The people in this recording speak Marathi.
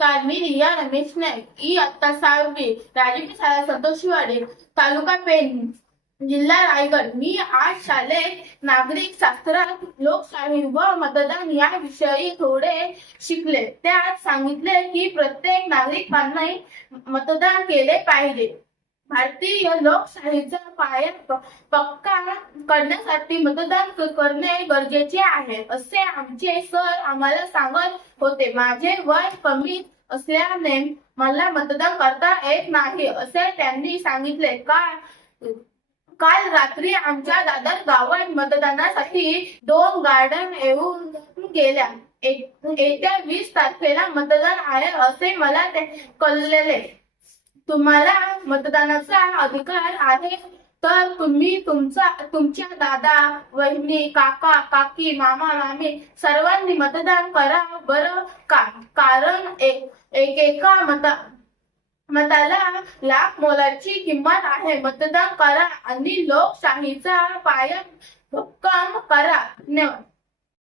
काल मी रिया रमेश नाईक ई आत्ता सहावी राजकीय शाळा संतोषीवाडी तालुका पेन जिल्हा रायगड. मी आज शालेय नागरिक शास्त्र लोकशाही व मतदान या विषयी थोडे शिकले. त्यात सांगितले की प्रत्येक नागरिकांनी मतदान केले पाहिजे. भारतीय लोकशाहीचा पाया पक्का करण्यासाठी मतदान करणे गरजेचे आहे असे आमचे सर आम्हाला सांगत होते. माझे वय कमी असल्याने मला मतदान करता येत नाही असे त्यांनी सांगितले. काल काल रात्री आमच्या दादर गावात मतदानासाठी दोन गार्डन येऊन गेल्या. येत्या वीस तारखेला मतदान आहे असे मला ते कळलेले. तुम्हाला मतदानाचा अधिकार आहे तर तुम्ही तुमचा तुमच्या दादा वहिनी काका काकी मामा मामी सर्वांनी मतदान करा बरं का? कारण एक एका मता मताला लाख मोलाची किंमत आहे. मतदान करा आणि लोकशाहीचा पाया भक्कम करा. धन्यवाद.